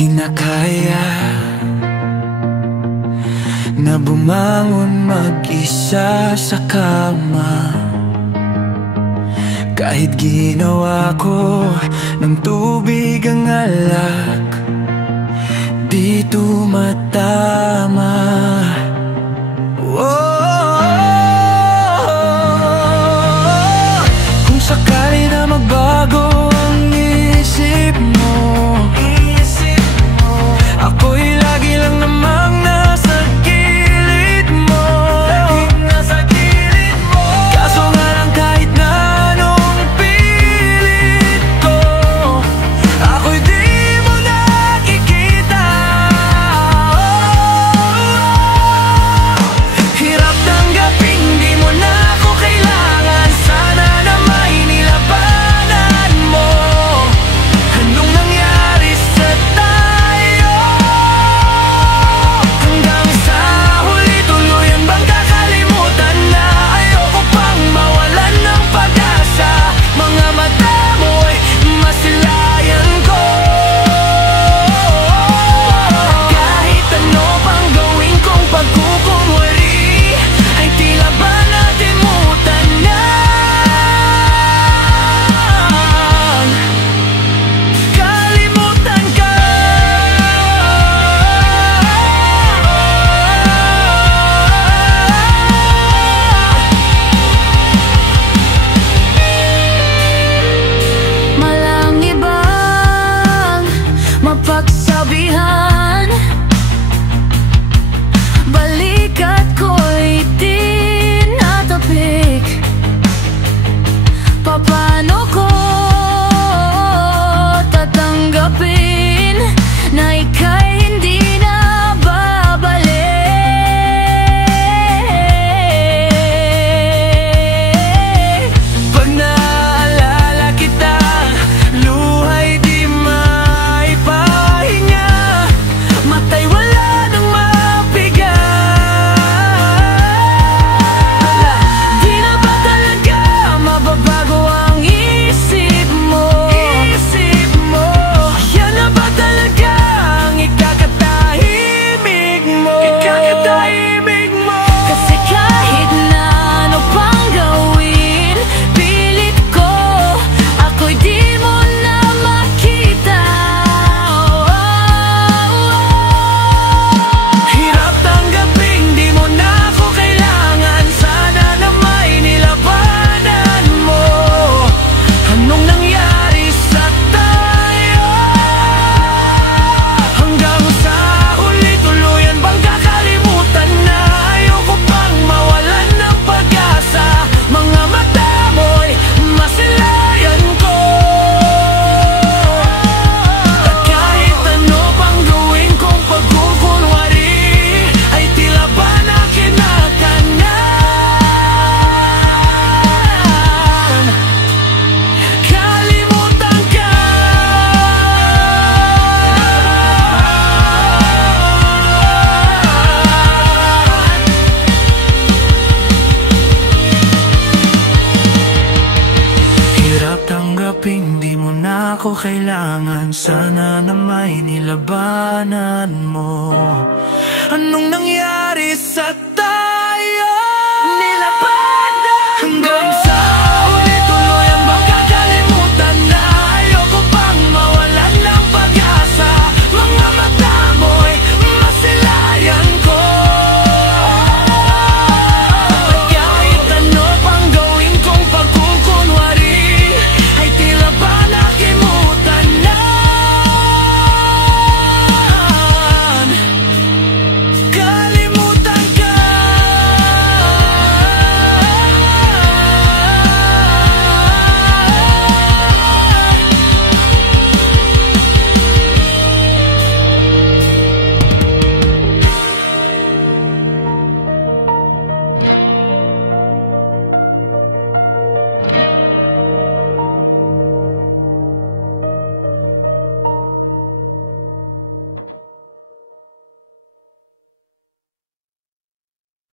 kinakaya na bumangon mag-isa sa kama. Kahit ginawa ko ng tubig ang alak, di tumatama. Kung sakali na magbago ang isip mo, ako'y lagi lang namang nasa gilid mo. Kaso nga lang kahit na anong pilit ko, ako'y di mo nakikita. Hirap tanggapin, di mo na ako kailangan. Sana na may nilabanan mo. Anong nangyari sa tayo? Hanggang sa huli, tuluyan bang kakalimutan na? Ayoko pang mawalan ng pag-asa. Mga mata mo'y masilayan ko. Kahit ano pang gawin kong pagkukunwari, ay tila ba nalimutan na? Kalimutan ka. Malang ibang mapagsabihan, balikat ko'y tinatapik. Paano ko tatanggapin na ika'y hindi na babalik? Pag naalala kita, luha'y di maipahinga. Mata'y wala nang mapiga. Di na ba talaga mababago ang isip mo? Yan na ba talaga ang ikakatahimik mo? Kasi kahit na ano pang gawin, pilit ko, ako'y di mo na makita. Hirap tanggapin, di mo na ako kailangan. Sana na may nilabanan mo. Anong nangyari sa tayo? Hanggang sa huli, tuluyan bang kakalimutan na? Ayoko pang mawalan ng pag-asa. Mga mata mo'y masilayan ko. At kahit ano pang gawin kong pagkukunwari, ay tila ba na kinakanan? Kalimutan ka. Hirap tanggapin, di mo na ako kailangan. Sana na may nilabanan mo. Anong nangyari sa